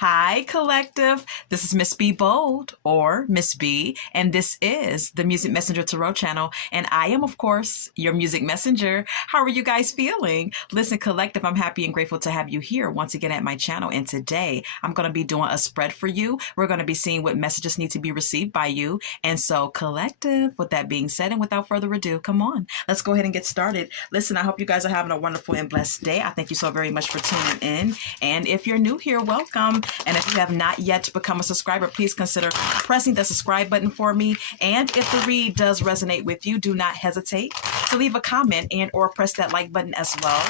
Hi, collective. This is Miss B Bold or Miss B, and this is the Music Messenger Tarot channel. And I am, of course, your music messenger. How are you guys feeling? Listen, collective, I'm happy and grateful to have you here once again at my channel. And today I'm going to be doing a spread for you. We're going to be seeing what messages need to be received by you. And so, collective, with that being said, and without further ado, come on, let's go ahead and get started. Listen, I hope you guys are having a wonderful and blessed day. I thank you so very much for tuning in. And if you're new here, welcome. And if you have not yet become a subscriber, please consider pressing the subscribe button for me. And if the read does resonate with you, do not hesitate to leave a comment and or press that like button as well.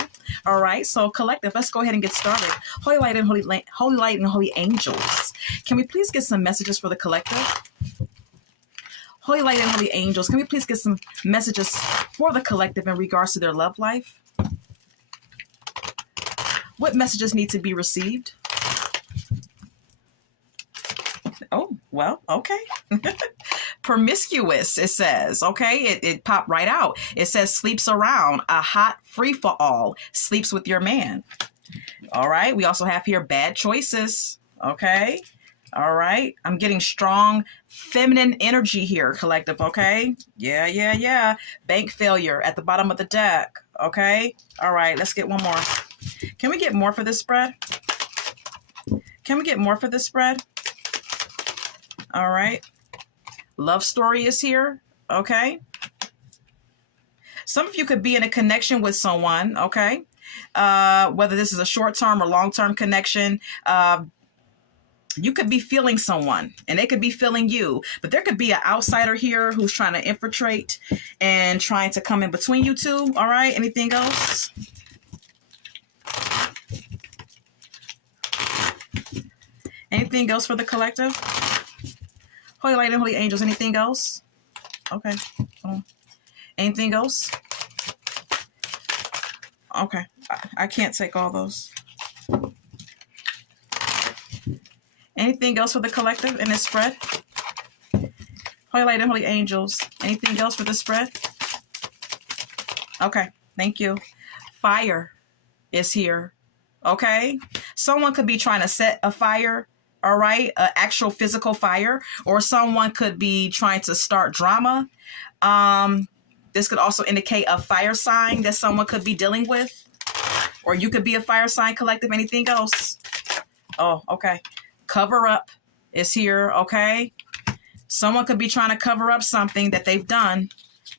All right, so collective, let's go ahead and get started. Holy light and holy light and holy angels, can we please get some messages for the collective? Holy light and holy angels, can we please get some messages for the collective in regards to their love life? What messages need to be received? Oh, well, okay. Promiscuous, it says. Okay, it popped right out. It says sleeps around, a hot free-for-all, sleeps with your man. All right, we also have here bad choices. Okay, all right. I'm getting strong feminine energy here, collective. Okay, yeah. Bank failure at the bottom of the deck. Okay, all right, let's get one more. Can we get more for this spread? Can we get more for this spread? All right. Love story is here. Okay. Some of you could be in a connection with someone. Okay. Whether this is a short-term or long-term connection, you could be feeling someone and they could be feeling you, but there could be an outsider here who's trying to infiltrate and trying to come in between you two. All right. Anything else? Anything else for the collective? Holy light and holy angels, anything else? Okay. Anything else? Okay. I can't take all those. Anything else for the collective in this spread? Holy light and holy angels, anything else for this spread? Okay. Thank you. Fire is here. Okay. Someone could be trying to set a fire. All right, an actual physical fire, or someone could be trying to start drama. This could also indicate a fire sign that someone could be dealing with, or you could be a fire sign, collective. Anything else? Oh, okay. Cover up is here. Okay. Someone could be trying to cover up something that they've done.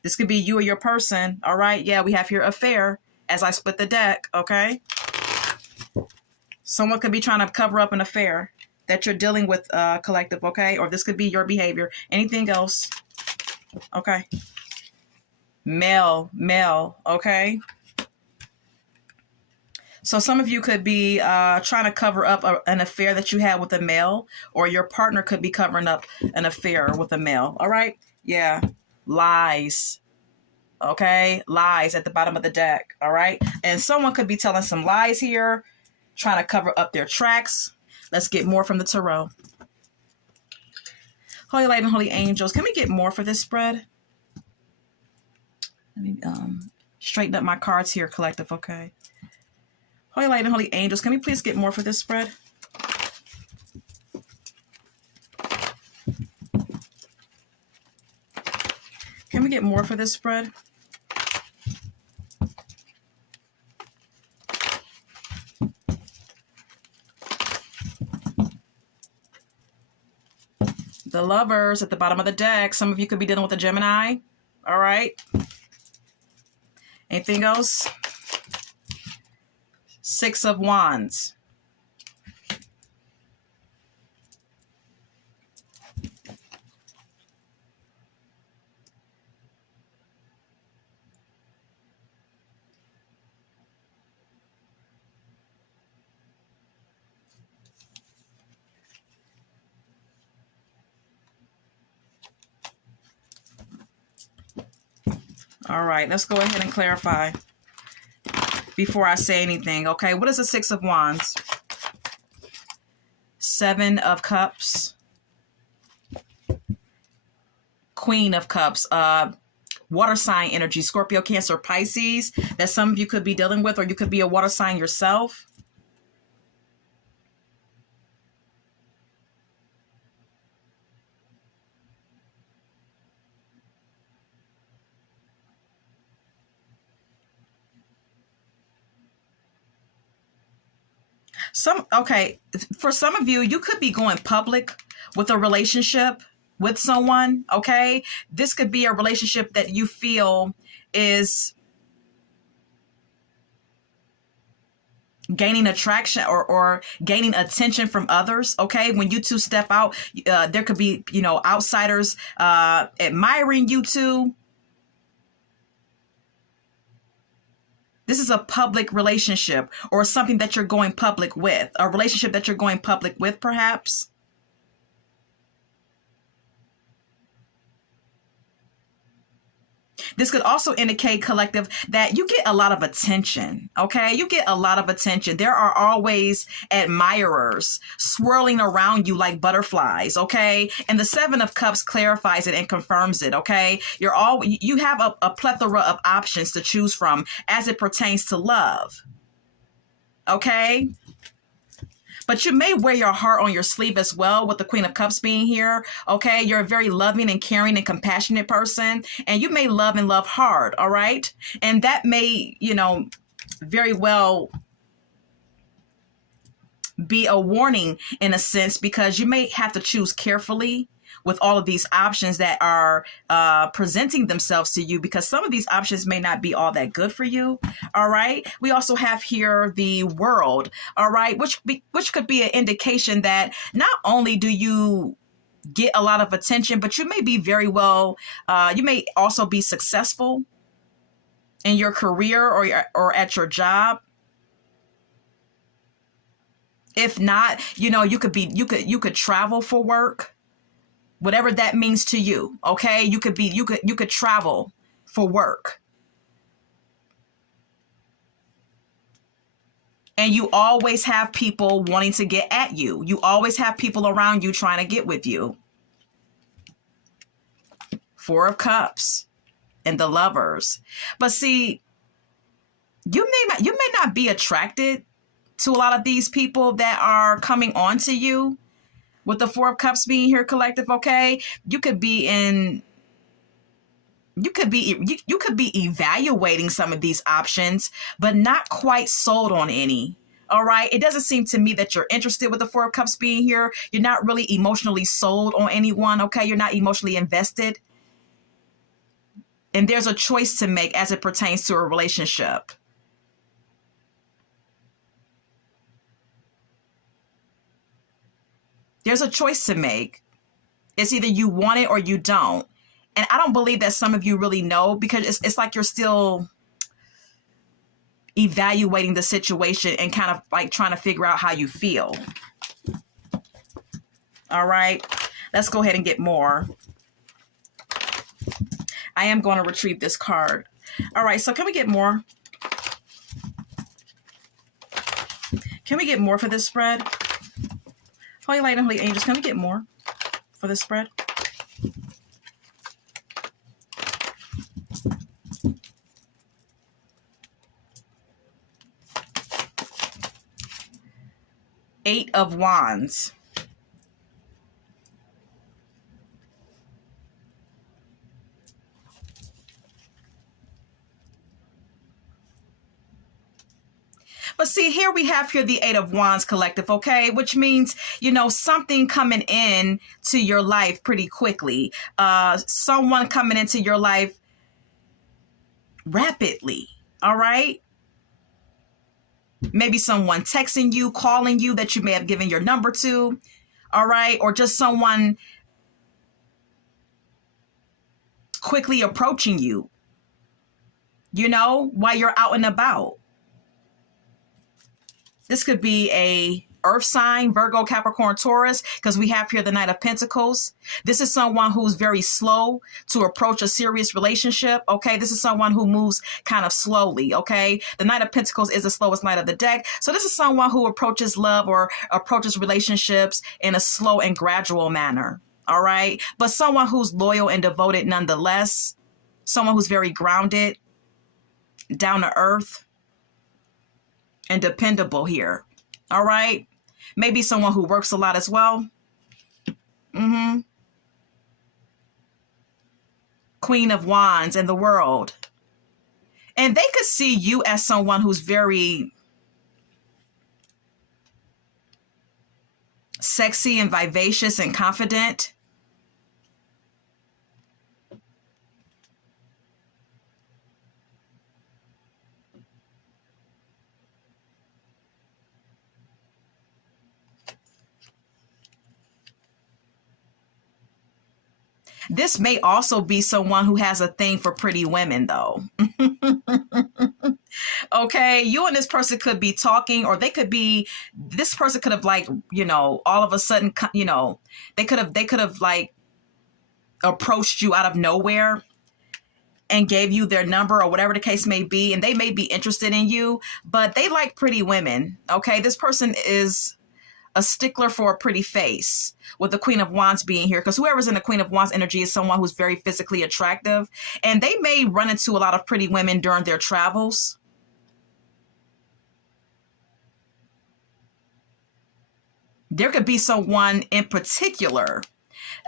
This could be you or your person. All right. Yeah, we have here affair as I split the deck. Okay. Someone could be trying to cover up an affair that you're dealing with, collective, okay? Or this could be your behavior. Anything else? Okay. Male, okay? So some of you could be trying to cover up an affair that you had with a male, or your partner could be covering up an affair with a male, all right? Yeah. Lies, okay? Lies at the bottom of the deck, all right? And someone could be telling some lies here, trying to cover up their tracks. Let's get more from the tarot. Holy light and holy angels, can we get more for this spread? Let me straighten up my cards here, collective, okay? Holy light and holy angels, can we please get more for this spread? Can we get more for this spread? The lovers at the bottom of the deck. Some of you could be dealing with a Gemini. All right. Anything else? Six of Wands. All right, let's go ahead and clarify before I say anything. Okay, what is the Six of Wands? Seven of Cups. Queen of Cups. Water sign energy, Scorpio, Cancer, Pisces, that some of you could be dealing with, or you could be a water sign yourself. Okay, for some of you, you could be going public with a relationship with someone, okay? This could be a relationship that you feel is gaining attraction or gaining attention from others, okay? When you two step out, there could be, outsiders admiring you two. This is a public relationship or something that you're going public with, a relationship that you're going public with, perhaps. This could also indicate, collective, that you get a lot of attention, okay? You get a lot of attention. There are always admirers swirling around you like butterflies, okay? And the Seven of Cups clarifies it and confirms it, okay? You have a plethora of options to choose from as it pertains to love, okay? But you may wear your heart on your sleeve as well with the Queen of Cups being here, okay? You're a very loving and caring and compassionate person, and you may love and love hard, all right? And that may, very well be a warning in a sense, because you may have to choose carefully with all of these options that are presenting themselves to you, because some of these options may not be all that good for you. All right. We also have here the World. All right. Which could be an indication that not only do you get a lot of attention, but you may be very well, you may also be successful in your career or at your job. If not, you could travel for work, whatever that means to you. Okay. You could travel for work. And you always have people wanting to get at you. You always have people around you trying to get with you. Four of Cups and the Lovers. But see, you may not be attracted to a lot of these people that are coming on to you with the Four of Cups being here, collective, okay? You could be evaluating some of these options, but not quite sold on any. All right. It doesn't seem to me that you're interested with the Four of Cups being here. You're not really emotionally sold on anyone. Okay. You're not emotionally invested. And there's a choice to make as it pertains to a relationship. There's a choice to make. It's either you want it or you don't. And I don't believe that some of you really know, because it's like you're still evaluating the situation and kind of like trying to figure out how you feel. All right. Let's go ahead and get more. I am going to retrieve this card. All right. So can we get more? Can we get more for this spread? Holy Light and Holy Angels, can we get more for this spread? Eight of Wands. But see, here we have the Eight of Wands, collective, okay? Which means, something coming in to your life pretty quickly. Someone coming into your life rapidly, all right? Maybe someone texting you, calling you that you may have given your number to, all right? Or just someone quickly approaching you, while you're out and about. This could be a earth sign, Virgo, Capricorn, Taurus, because we have here the Knight of Pentacles. This is someone who's very slow to approach a serious relationship, okay? This is someone who moves kind of slowly, okay? The Knight of Pentacles is the slowest knight of the deck. So this is someone who approaches love or approaches relationships in a slow and gradual manner, all right? But someone who's loyal and devoted nonetheless. Someone who's very grounded, down to earth, and dependable here. All right. Maybe someone who works a lot as well. Queen of Wands and the World. And they could see you as someone who's very sexy and vivacious and confident. This may also be someone who has a thing for pretty women, though. Okay, you and this person could be talking, or this person could have, like, all of a sudden, they could have like approached you out of nowhere and gave you their number or whatever the case may be, and they may be interested in you, but they like pretty women. Okay, this person is a stickler for a pretty face, with the Queen of Wands being here, because whoever's in the Queen of Wands energy is someone who's very physically attractive, and they may run into a lot of pretty women during their travels. There could be someone in particular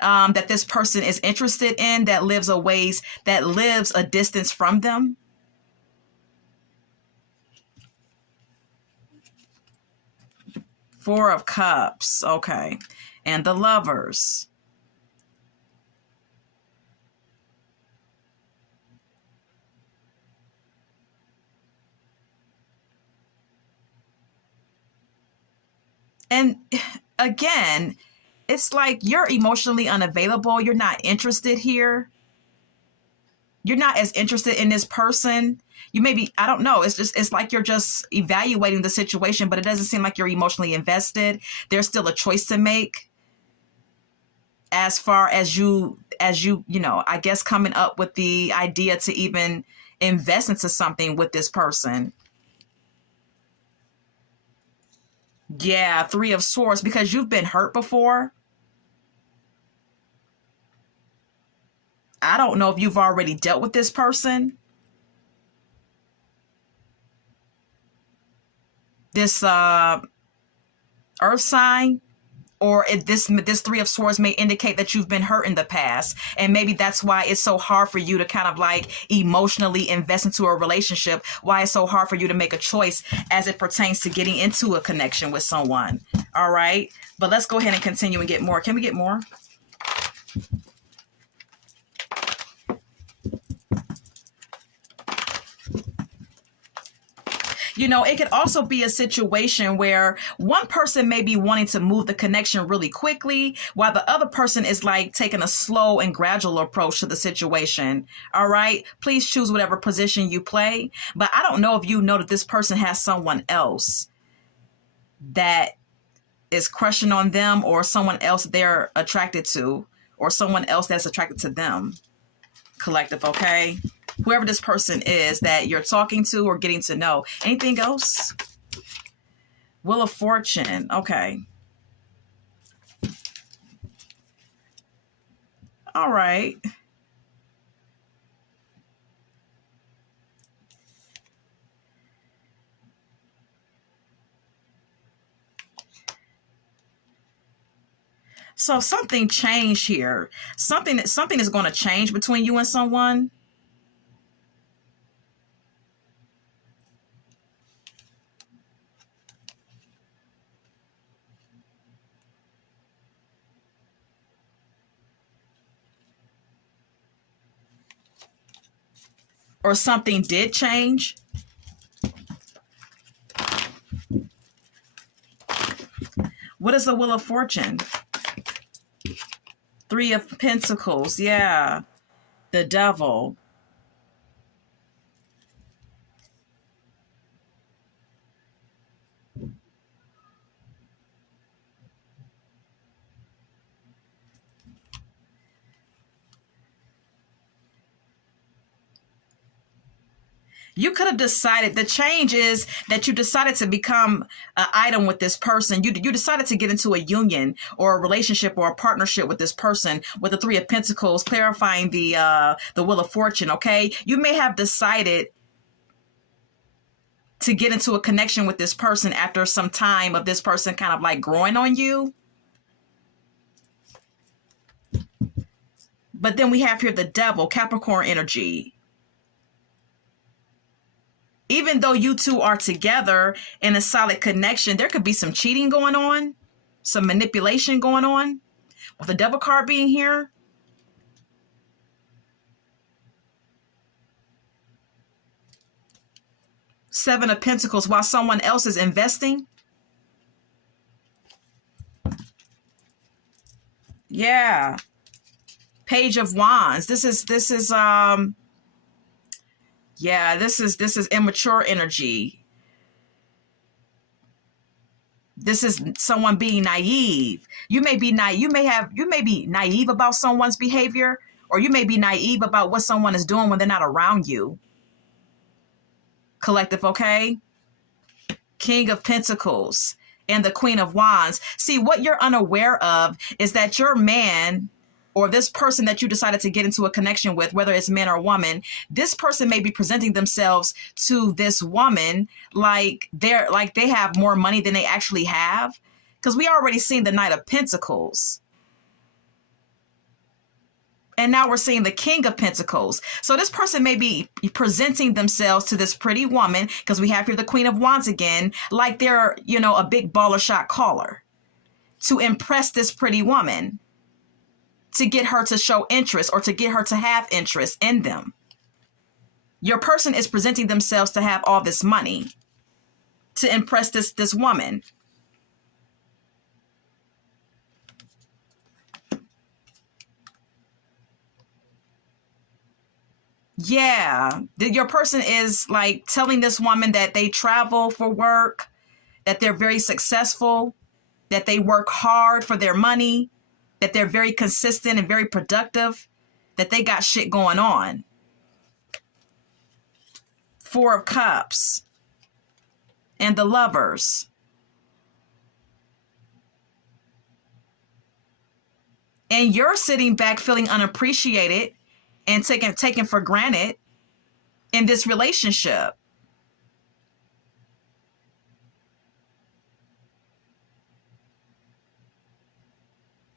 that this person is interested in that lives a distance from them. Four of Cups, okay. And the Lovers. And again, it's like you're emotionally unavailable. You're not interested here. You're not as interested in this person. You may be, I don't know. It's like you're just evaluating the situation, but it doesn't seem like you're emotionally invested. There's still a choice to make as far as I guess coming up with the idea to even invest into something with this person. Yeah, Three of Swords, because you've been hurt before. I don't know if you've already dealt with this person. This earth sign, or this Three of Swords may indicate that you've been hurt in the past, and maybe that's why it's so hard for you to kind of like emotionally invest into a relationship, why it's so hard for you to make a choice as it pertains to getting into a connection with someone. All right, but let's go ahead and continue and get more. Can we get more? It could also be a situation where one person may be wanting to move the connection really quickly, while the other person is like taking a slow and gradual approach to the situation. All right. Please choose whatever position you play. But I don't know if you know that this person has someone else that is crushing on them, or someone else they're attracted to, or someone else that's attracted to them. Collective, okay? Whoever this person is that you're talking to or getting to know. Anything else? Wheel of Fortune. Okay. All right. So something changed here. Something is going to change between you and someone. Or something did change. What is the Wheel of Fortune? Three of Pentacles. Yeah. The Devil. You could have decided, the change is that you decided to become an item with this person. You decided to get into a union or a relationship or a partnership with this person, with the Three of Pentacles, clarifying the Wheel of Fortune, okay? You may have decided to get into a connection with this person after some time of this person kind of like growing on you. But then we have here the Devil, Capricorn energy. Even though you two are together in a solid connection, there could be some cheating going on. some manipulation going on with the Devil card being here. Seven of Pentacles while someone else is investing. Yeah. Page of Wands. This is immature energy. This is someone being naive. You may be naive. You may be naive about someone's behavior, or you may be naive about what someone is doing when they're not around you. Collective, okay? King of Pentacles and the Queen of Wands. See, what you're unaware of is that your man, or this person that you decided to get into a connection with, whether it's man or woman, this person may be presenting themselves to this woman like they have more money than they actually have. Because we already seen the Knight of Pentacles. And now we're seeing the King of Pentacles. So this person may be presenting themselves to this pretty woman, because we have here the Queen of Wands again, like they're, a big baller shot caller, to impress this pretty woman, to get her to show interest or to get her to have interest in them. Your person is presenting themselves to have all this money to impress this woman. Yeah, your person is like telling this woman that they travel for work, that they're very successful, that they work hard for their money, that they're very consistent and very productive, that they got shit going on. Four of Cups and the Lovers. And you're sitting back feeling unappreciated and taken for granted in this relationship.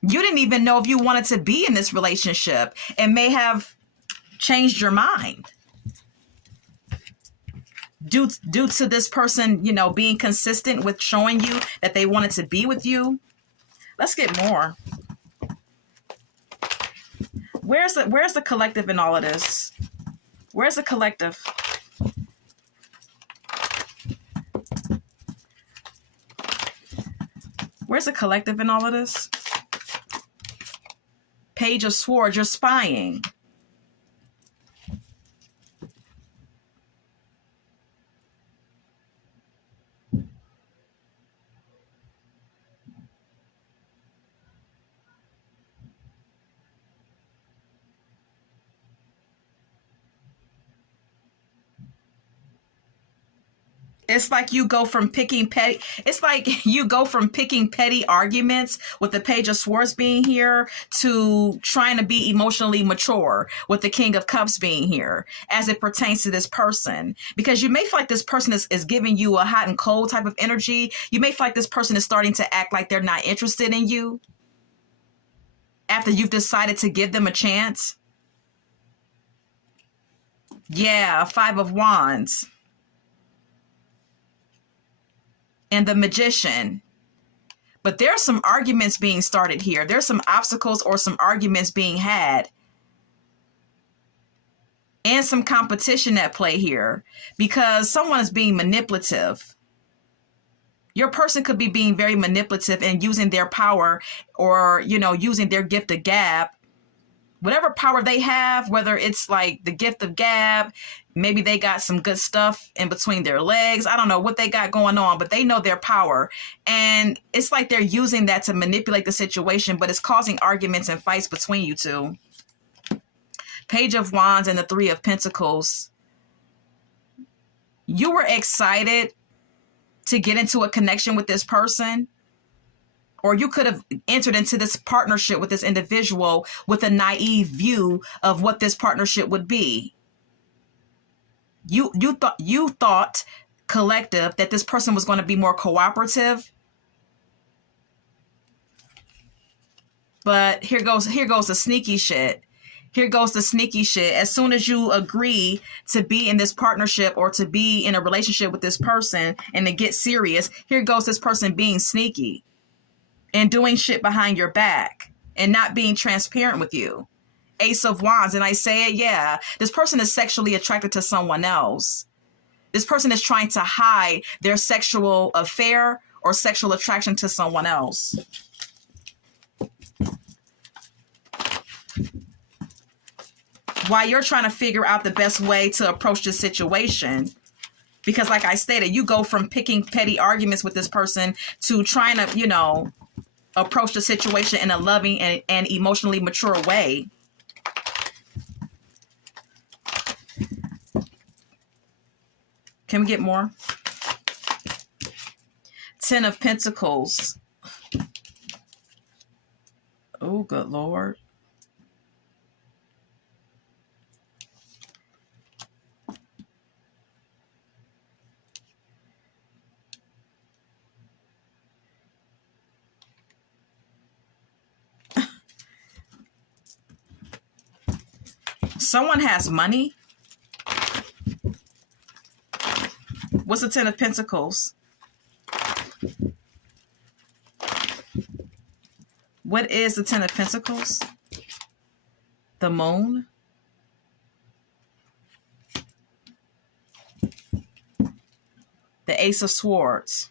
You didn't even know if you wanted to be in this relationship, and may have changed your mind due to this person, being consistent with showing you that they wanted to be with you. Let's get more. Where's the collective in all of this? Where's the collective? Where's the collective in all of this? Page of Swords, you're spying. It's like you go from picking petty. It's like you go from picking petty arguments with the Page of Swords being here to trying to be emotionally mature with the King of Cups being here as it pertains to this person. Because you may feel like this person is giving you a hot and cold type of energy. You may feel like this person is starting to act like they're not interested in you after you've decided to give them a chance. Yeah, Five of Wands. And the Magician. But there's some arguments being started here. There's some obstacles or some arguments being had. And some competition at play here because someone is being manipulative. Your person could be being very manipulative and using their power or, using their gift of gab. Whatever power they have, whether it's like the gift of gab, maybe they got some good stuff in between their legs. I don't know what they got going on, but they know their power. And it's like they're using that to manipulate the situation, but it's causing arguments and fights between you two. Page of Wands and the Three of Pentacles. You were excited to get into a connection with this person. Or you could have entered into this partnership with this individual with a naive view of what this partnership would be. You thought, collective, that this person was going to be more cooperative. But here goes the sneaky shit. Here goes the sneaky shit. As soon as you agree to be in this partnership or to be in a relationship with this person and to get serious, here goes this person being sneaky. and doing shit behind your back and not being transparent with you. Ace of Wands. And I say it, yeah, this person is sexually attracted to someone else. This person is trying to hide their sexual affair or sexual attraction to someone else. While you're trying to figure out the best way to approach this situation. Because like I stated, you go from picking petty arguments with this person to trying to, you know, approach the situation in a loving and emotionally mature way. Can we get more? 10 of Pentacles. Oh, good Lord. Someone has money. What's the 10 of Pentacles? What is the 10 of Pentacles? The Moon. The Ace of Swords.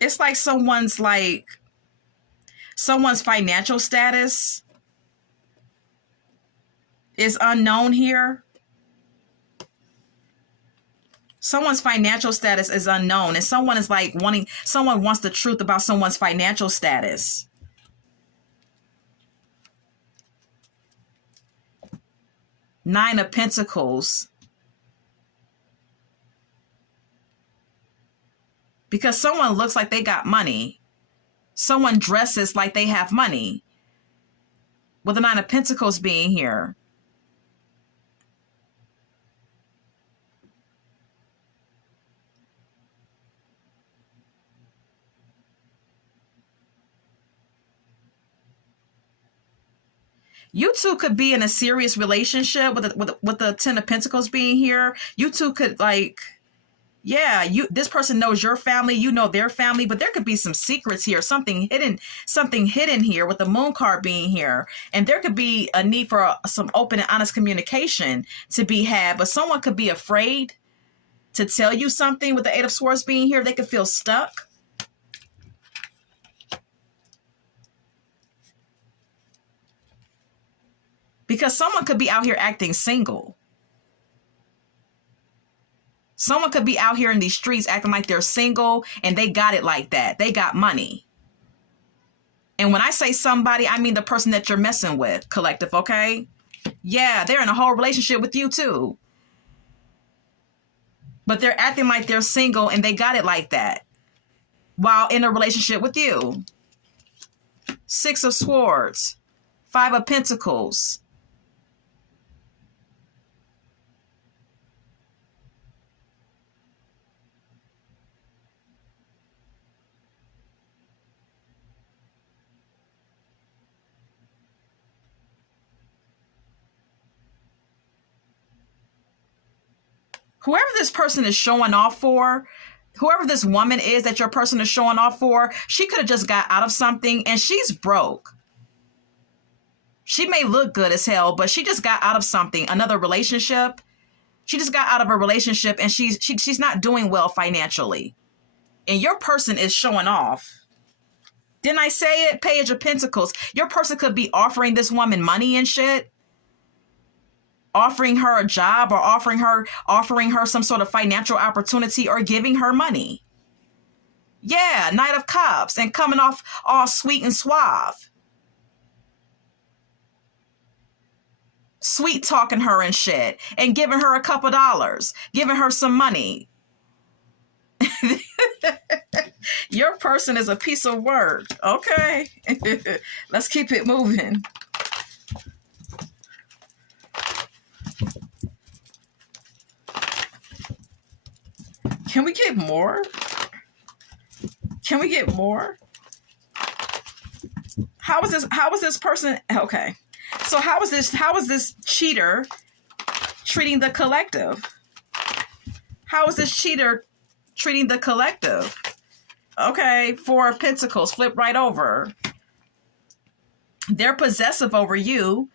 It's like someone's financial status is unknown here. Someone's financial status is unknown, and someone is like someone wants the truth about someone's financial status. Nine of Pentacles. Because someone looks like they got money. Someone dresses like they have money. With the Nine of Pentacles being here. You two could be in a serious relationship with the 10 of Pentacles being here. You two could yeah, this person knows your family, you know their family, but there could be some secrets here, something hidden here with the Moon card being here. And there could be a need for some open and honest communication to be had, but someone could be afraid to tell you something with the Eight of Swords being here. They could feel stuck. Because someone could be out here acting single. Someone could be out here in these streets acting like they're single and they got it like that. They got money. And when I say somebody, I mean the person that you're messing with, collective, okay? Yeah, they're in a whole relationship with you too. But they're acting like they're single and they got it like that while in a relationship with you. Six of Swords. Five of Pentacles. Whoever this person is showing off for, whoever this woman is that your person is showing off for, she could have just got out of something and she's broke. She may look good as hell, but she just got out of something, another relationship. She just got out of a relationship and she's not doing well financially. And your person is showing off. Didn't I say it? Page of Pentacles. Your person could be offering this woman money and shit. Offering her a job or offering her some sort of financial opportunity or giving her money. Yeah, Knight of Cups and coming off all sweet and suave. Sweet talking her and shit and giving her a couple dollars, giving her some money. Your person is a piece of work. Okay. Let's keep it moving. Can we get more? Can we get more? How is this person? Okay. So how is this cheater treating the collective? How is this cheater treating the collective? Okay, Four of Pentacles, flip right over. They're possessive over you.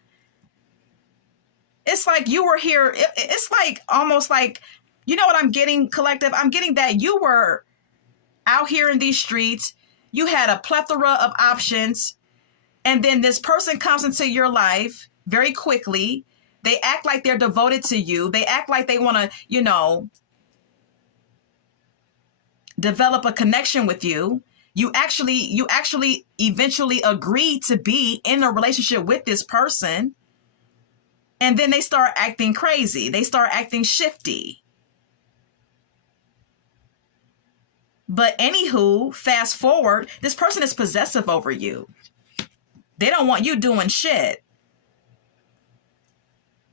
It's like you were here. It's like almost like, you know what I'm getting, collective? I'm getting that you were out here in these streets. You had a plethora of options. And then this person comes into your life very quickly. They act like they're devoted to you. They act like they want to, develop a connection with you. You actually eventually agree to be in a relationship with this person. And then they start acting crazy. They start acting shifty. But anywho, fast forward, this person is possessive over you. They don't want you doing shit.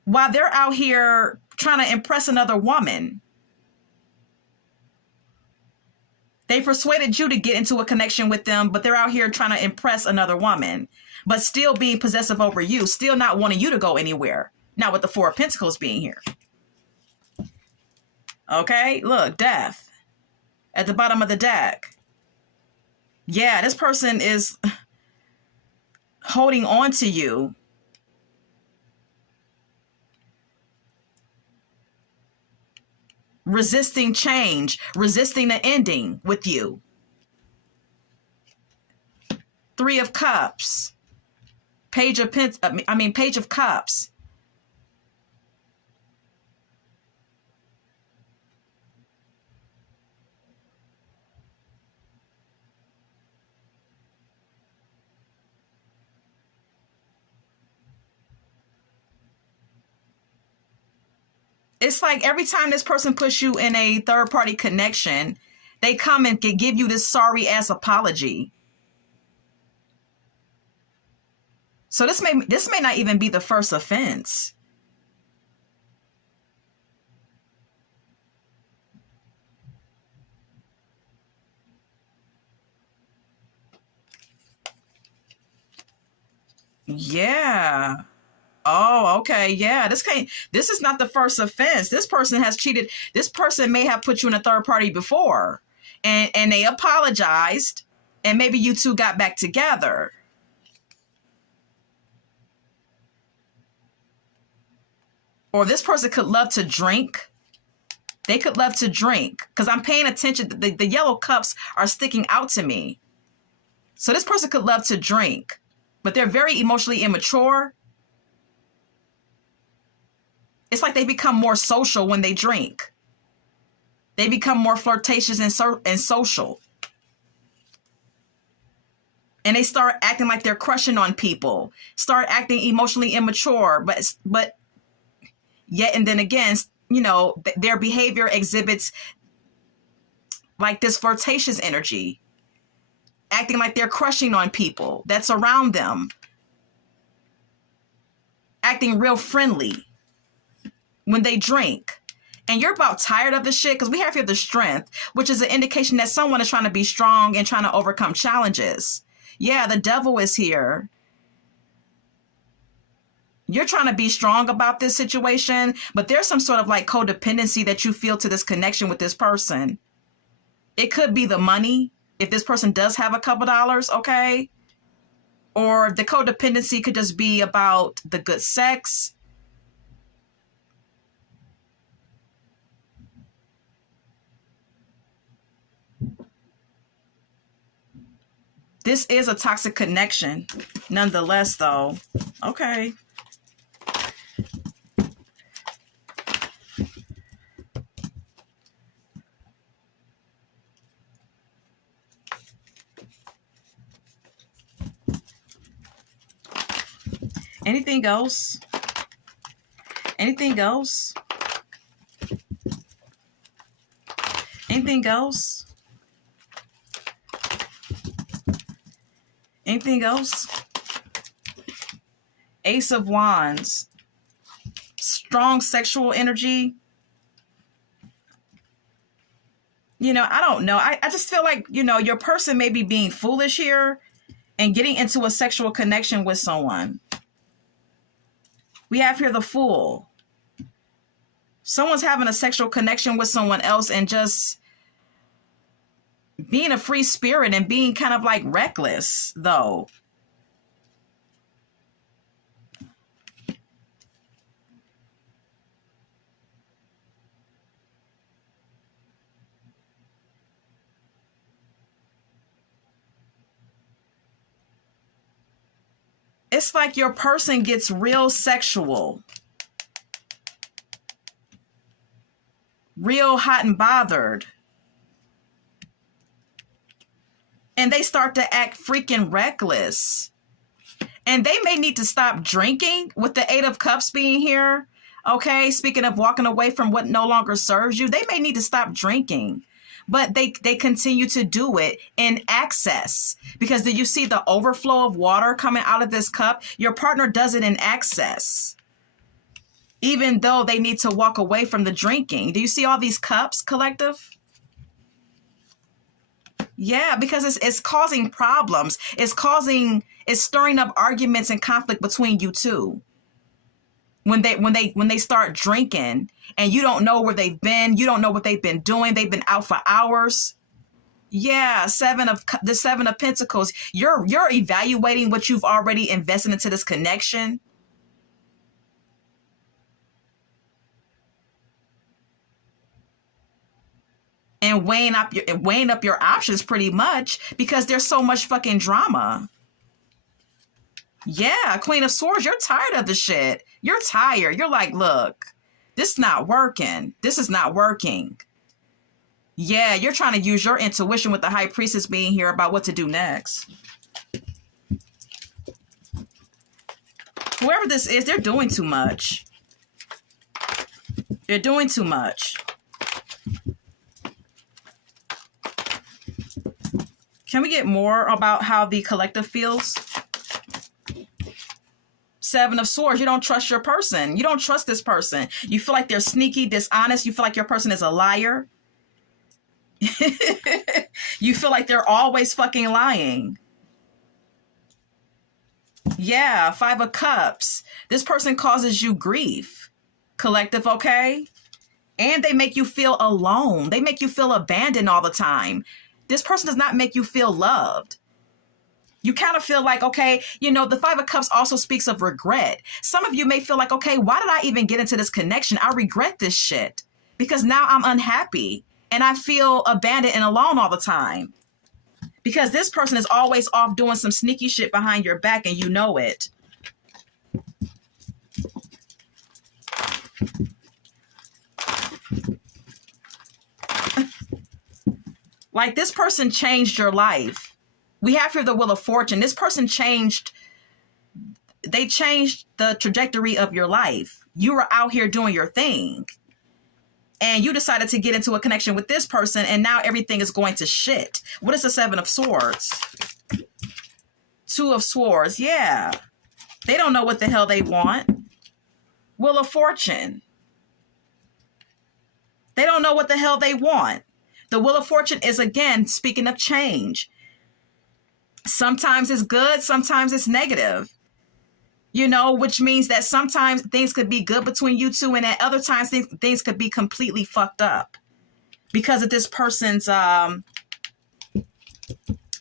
While they're out here trying to impress another woman. They persuaded you to get into a connection with them, but they're out here trying to impress another woman, but still being possessive over you, still not wanting you to go anywhere. Not with the Four of Pentacles being here. Okay, look, Death at the bottom of the deck. Yeah, this person is holding on to you. Resisting change, resisting the ending with you. Three of Cups. Page of Cups. It's like every time this person puts you in a third-party connection, they come and can give you this sorry-ass apology. So this may not even be the first offense. Yeah. Oh, okay. Yeah. This is not the first offense. This person has cheated. This person may have put you in a third party before and they apologized and maybe you two got back together. Or this person could love to drink. They could love to drink because I'm paying attention. The yellow cups are sticking out to me. So this person could love to drink, but they're very emotionally immature. It's like they become more social when they drink. They become more flirtatious and social. And they start acting like they're crushing on people. Start acting emotionally immature, but yet and then again, their behavior exhibits like this flirtatious energy. Acting like they're crushing on people that surround them. Acting real friendly when they drink. And you're about tired of the shit because we have here the Strength, which is an indication that someone is trying to be strong and trying to overcome challenges. Yeah, the Devil is here. You're trying to be strong about this situation, but there's some sort of like codependency that you feel to this connection with this person. It could be the money, if this person does have a couple dollars, okay? Or the codependency could just be about the good sex. This is a toxic connection, nonetheless, though. Okay. Anything else? Anything else? Anything else? Anything else? Ace of Wands. Strong sexual energy. I don't know. I just feel like, your person may be being foolish here and getting into a sexual connection with someone. We have here the Fool. Someone's having a sexual connection with someone else and just being a free spirit and being kind of like reckless, though. It's like your person gets real sexual, real hot and bothered, and they start to act freaking reckless. And they may need to stop drinking, with the Eight of Cups being here. Okay, speaking of walking away from what no longer serves you, they may need to stop drinking. But they continue to do it in excess. Because do you see the overflow of water coming out of this cup? Your partner does it in excess, even though they need to walk away from the drinking. Do you see all these cups, collective? Yeah, because it's causing problems. It's stirring up arguments and conflict between you two. When they start drinking and you don't know where they've been, you don't know what they've been doing. They've been out for hours. Yeah, the Seven of Pentacles. You're evaluating what you've already invested into this connection. And weighing up your options pretty much, because there's so much fucking drama. Yeah, Queen of Swords, you're tired of the shit. You're tired. You're like, look, this is not working. This is not working. Yeah, you're trying to use your intuition with the High Priestess being here about what to do next. Whoever this is, they're doing too much. They're doing too much. Can we get more about how the collective feels? Seven of Swords, you don't trust your person. You don't trust this person. You feel like they're sneaky, dishonest. You feel like your person is a liar. You feel like they're always fucking lying. Yeah, Five of Cups. This person causes you grief. Collective, okay? And they make you feel alone. They make you feel abandoned all the time. This person does not make you feel loved. You kind of feel like, okay, the Five of Cups also speaks of regret. Some of you may feel like, okay, why did I even get into this connection? I regret this shit because now I'm unhappy and I feel abandoned and alone all the time. Because this person is always off doing some sneaky shit behind your back and you know it. Like, this person changed your life. We have here the Wheel of Fortune. This person changed the trajectory of your life. You were out here doing your thing. And you decided to get into a connection with this person, and now everything is going to shit. What is the Seven of Swords? Two of Swords, yeah. They don't know what the hell they want. Wheel of Fortune. They don't know what the hell they want. The Wheel of Fortune is, again, speaking of change. Sometimes it's good, sometimes it's negative. Which means that sometimes things could be good between you two, and at other times things could be completely fucked up because of this person's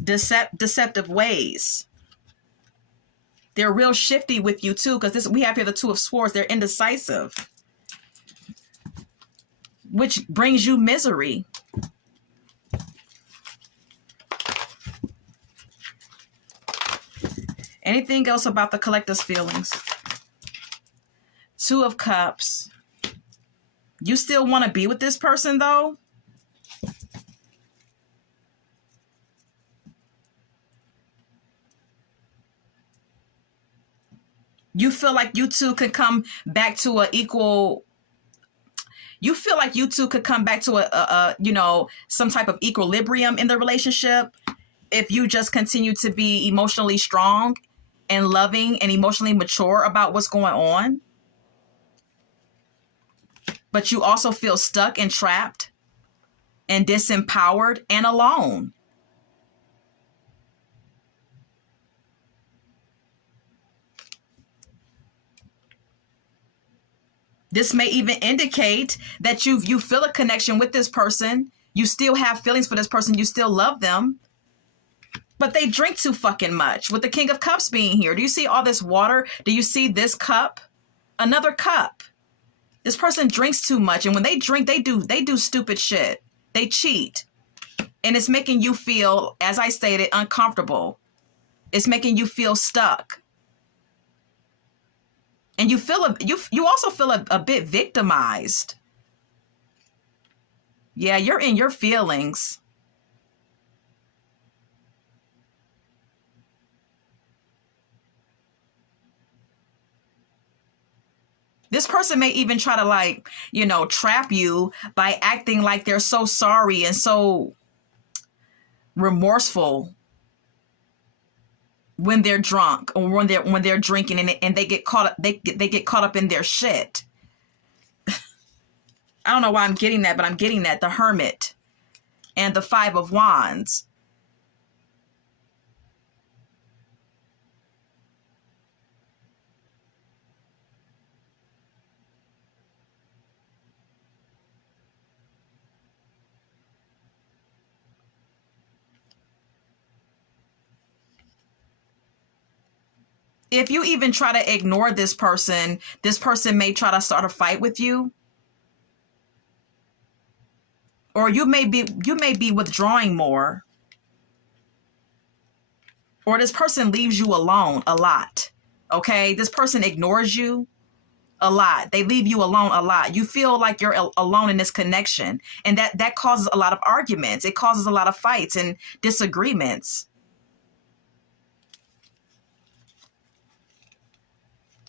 deceptive ways. They're real shifty with you too, because we have here the Two of Swords. They're indecisive, which brings you misery. Anything else about the collective's feelings? Two of Cups. You still want to be with this person, though? You feel like you two could come back to a equal... You feel like you two could come back to some type of equilibrium in the relationship if you just continue to be emotionally strong and loving and emotionally mature about what's going on. But you also feel stuck and trapped. and disempowered and alone. This may even indicate that you feel a connection with this person. You still have feelings for this person. You still love them. But they drink too fucking much. With the King of Cups being here. Do you see all this water? Do you see this cup? Another cup. This person drinks too much. And when they drink, they do stupid shit. They cheat. And it's making you feel, as I stated, uncomfortable. It's making you feel stuck. And you also feel a bit victimized. Yeah, you're in your feelings. This person may even try to trap you by acting like they're so sorry and so remorseful when they're drunk or when they're drinking and they get caught up in their shit. I don't know why I'm getting that, but I'm getting that. The Hermit and the Five of Wands. If you even try to ignore this person may try to start a fight with you. Or you may be withdrawing more. Or this person leaves you alone a lot. Okay? This person ignores you a lot. They leave you alone a lot. You feel like you're alone in this connection. And that causes a lot of arguments. It causes a lot of fights and disagreements.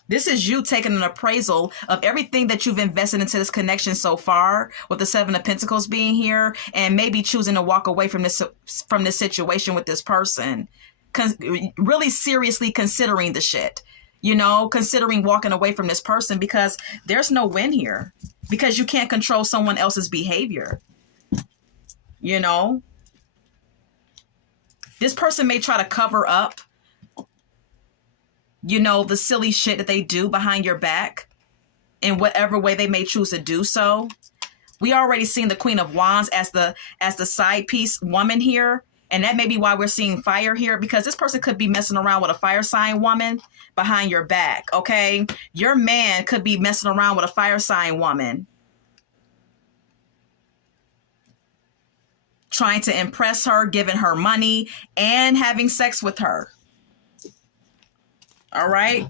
This is you taking an appraisal of everything that you've invested into this connection so far, with the Seven of Pentacles being here, and maybe choosing to walk away from this situation with this person. Really seriously considering the shit, considering walking away from this person, because there's no win here, because you can't control someone else's behavior. This person may try to cover up the silly shit that they do behind your back in whatever way they may choose to do so. We already seen the Queen of Wands as the side piece woman here. And that may be why we're seeing fire here, because this person could be messing around with a fire sign woman behind your back. Okay. Your man could be messing around with a fire sign woman, trying to impress her, giving her money, and having sex with her. All right.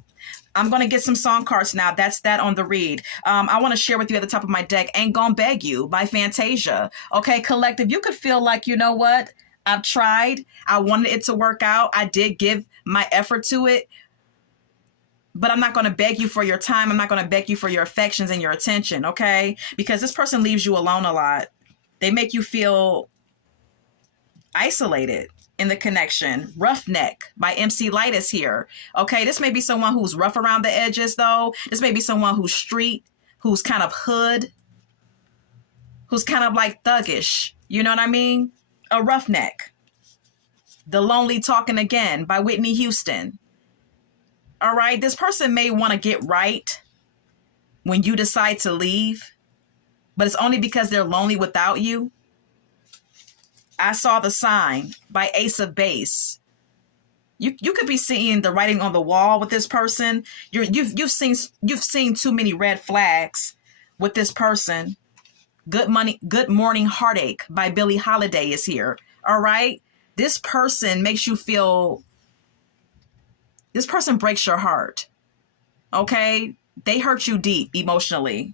I'm going to get some song cards now. That's that on the read. I want to share with you at the top of my deck, Ain't Gonna Beg You by Fantasia. Okay, collective, you could feel like, you know what? I've tried. I wanted it to work out. I did give my effort to it. But I'm not going to beg you for your time. I'm not going to beg you for your affections and your attention, okay? Because this person leaves you alone a lot. They make you feel isolated in the connection. Roughneck by MC Light is here. Okay, this may be someone who's rough around the edges, though. This may be someone who's street, who's kind of hood, who's kind of like thuggish. You know what I mean? A roughneck. The Lonely Talking Again by Whitney Houston. All right, this person may want to get right when you decide to leave, but it's only because they're lonely without you. I Saw the Sign by Ace of Base. You could be seeing the writing on the wall with this person. You've seen too many red flags with this person. Good Morning Heartache by Billie Holiday is here. All right. This person makes you feel. This person breaks your heart. Okay. They hurt you deep emotionally.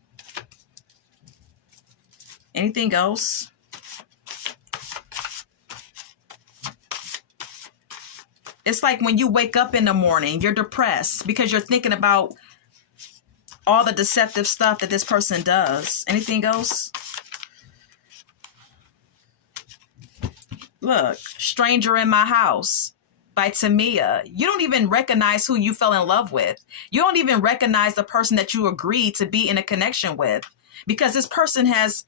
Anything else? It's like when you wake up in the morning, you're depressed because you're thinking about all the deceptive stuff that this person does. Anything else? Look, Stranger in My House by Tamia. You don't even recognize who you fell in love with. You don't even recognize the person that you agreed to be in a connection with, because this person has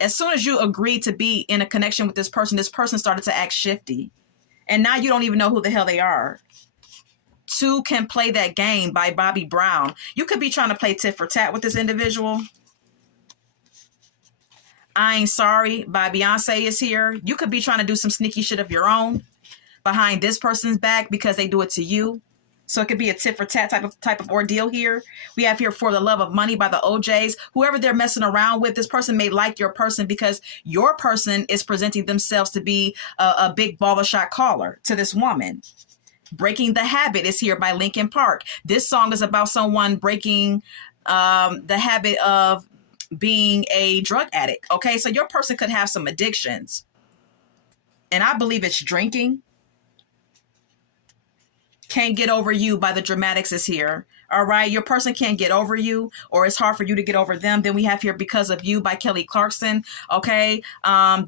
As soon as you agreed to be in a connection with this person started to act shifty. And now you don't even know who the hell they are. Two Can Play That Game by Bobby Brown. You could be trying to play tit for tat with this individual. I Ain't Sorry by Beyonce is here. You could be trying to do some sneaky shit of your own behind this person's back because they do it to you. So it could be a tit for tat type of ordeal here. We have here For the Love of Money by the OJs. Whoever they're messing around with, this person may like your person because your person is presenting themselves to be a big baller shot caller to this woman. Breaking the Habit is here by Linkin Park. This song is about someone breaking the habit of being a drug addict. Okay, so your person could have some addictions. And I believe it's drinking. Can't Get Over You by the Dramatics is here. All right. Your person can't get over you, or it's hard for you to get over them. Then we have here Because of You by Kelly Clarkson. Okay.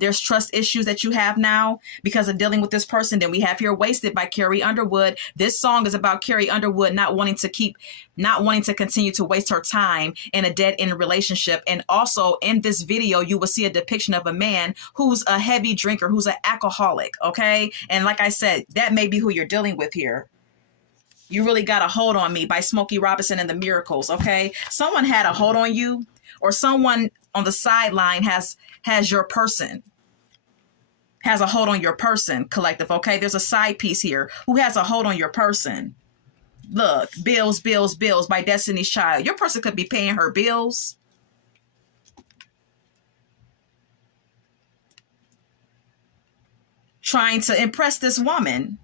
There's trust issues that you have now because of dealing with this person. Then we have here Wasted by Carrie Underwood. This song is about Carrie Underwood not wanting to continue to waste her time in a dead-end relationship. And also in this video, you will see a depiction of a man who's a heavy drinker, who's an alcoholic. Okay. And like I said, that may be who you're dealing with here. You Really Got a Hold on Me by Smokey Robinson and the Miracles. Okay. Someone had a hold on you, or someone on the sideline has your person, has a hold on your person, collective. Okay. There's a side piece here who has a hold on your person. Look, Bills, Bills, Bills by Destiny's Child. Your person could be paying her bills. Trying to impress this woman.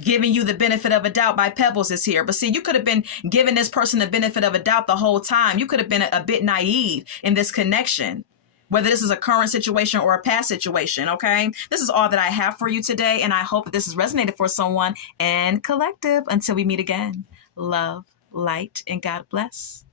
Giving You the Benefit of a Doubt by Pebbles is here. But see, you could have been giving this person the benefit of a doubt the whole time. You could have been a bit naive in this connection, whether this is a current situation or a past situation. Okay. This is all that I have for you today. And I hope that this has resonated for someone. And collective, until we meet again, love, light, and God bless.